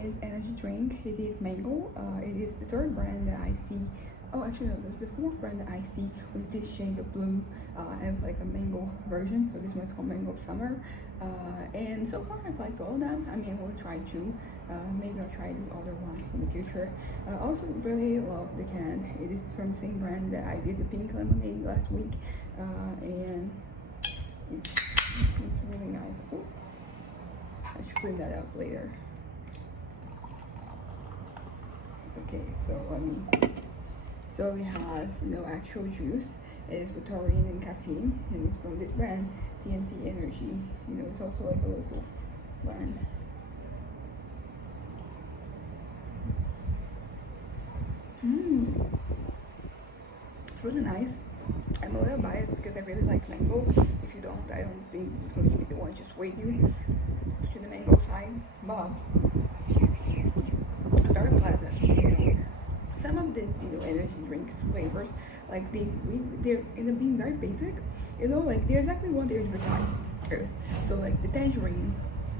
this energy drink. It is mango. It is the third brand that I see. Oh, actually no, this is the fourth brand that I see with this shade of blue and like a mango version. So this one's called Mango Summer. And so far I've liked all of them. I mean, I will try two. Maybe I'll try the other one in the future. I also really love the can. It is from the same brand that I did the pink lemonade last week. And it's really nice. Oops. I should clean that up later. Okay, so so it has, actual juice. It is with taurine and caffeine, and it's from this brand, TNT Energy. It's also like a local brand. It's really nice. I'm a little biased because I really like mango. If you don't, I don't think this is going to be the one to sway you to the mango side, but very pleasant. Some of these, energy drinks flavors, like they're being very basic. Like they're exactly what they're advertised as. So like the tangerine,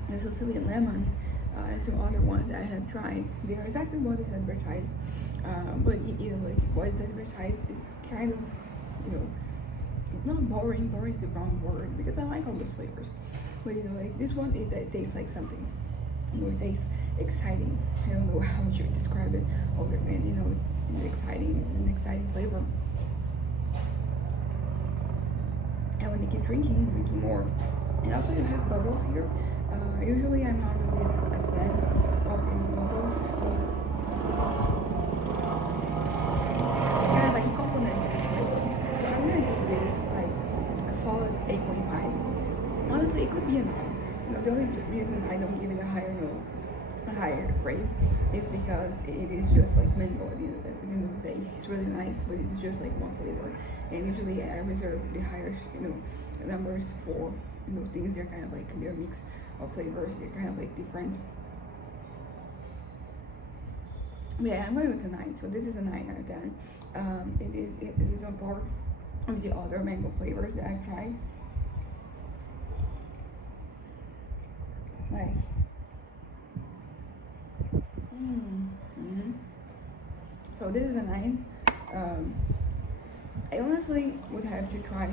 the Sicilian lemon, and some other ones that I have tried, they're exactly what is advertised. But like what is advertised is kind of, not boring. Boring is the wrong word because I like all those flavors. But like this one, it tastes like something. It tastes exciting. I don't know how you would describe it other than it's exciting, an exciting flavor. And when you keep drinking more. And also you have bubbles here. Usually I'm not really a fan of any bubbles, but it complements this flavor. So I'm gonna give this like a solid 8.5. Honestly, it could be a 9. The only reason I don't give it a higher grade is because it is just like mango at the end of the day. It's really nice, but it's just like one flavor. And usually I reserve the higher, numbers for things that are kind of like they're a mix of flavors. They're kind of like different. But yeah, I'm going with a 9. So this is a 9 out of 10. It is on par with the other mango flavors that I've tried. Nice. So this is a 9. I honestly would have to try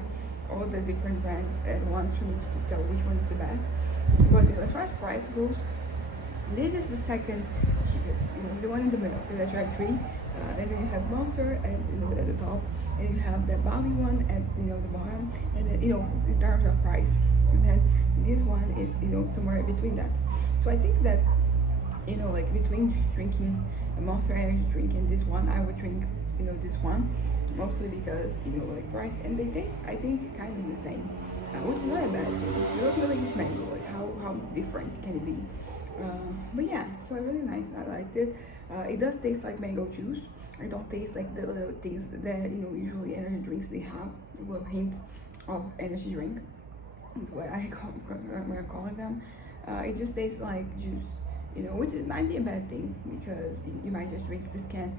all the different brands at once for me to tell which one is the best. But as far as price goes, this is the second cheapest. The one in the middle. Because I tried 3, and then you have Monster at the top, and you have the Bali one at the bottom, and then in terms of price. And then this one is somewhere between that. So I think that like between drinking a Monster Energy drink and this one, I would drink this one, mostly because like price, and they taste I think kind of the same, which is not a bad thing. You don't really mango, like how different can it be? But yeah, so I really liked it. It does taste like mango juice. I don't taste like the little things that usually energy drinks they have, little hints of energy drink. That's what I'm calling them. It just tastes like juice, which might be a bad thing because you might just drink this can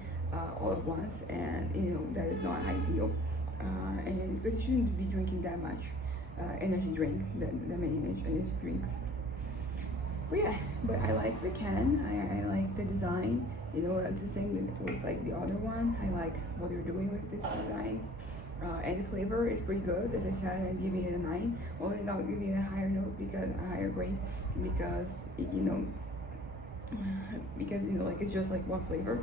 all at once, and that is not ideal. And because you shouldn't be drinking that much energy drink, that many energy drinks. But yeah, but I like the can. I like the design. It's the same with like the other one. I like what they're doing with these designs. And the flavor is pretty good. As I said, I'm giving it a 9. Well, I'm not giving it a higher note because a higher grade because like it's just like one flavor.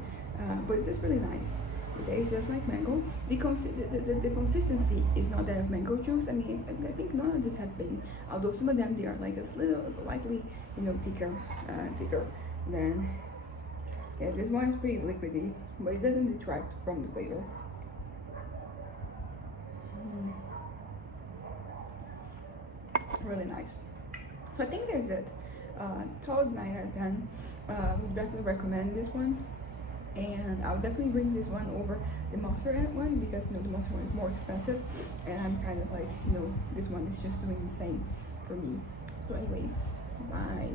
But it's just really nice. It tastes just like mango. The consistency is not that of mango juice. I mean, I think none of this have been. Although some of them they are like a little slightly thicker than. Yeah, this one is pretty liquidy, but it doesn't detract from the flavor. Really nice. So I think there's it. Solid 9 out of 10. Would definitely recommend this one, and I would definitely bring this one over the Monster one because the Monster one is more expensive, and I'm kind of like this one is just doing the same for me. So anyways, bye.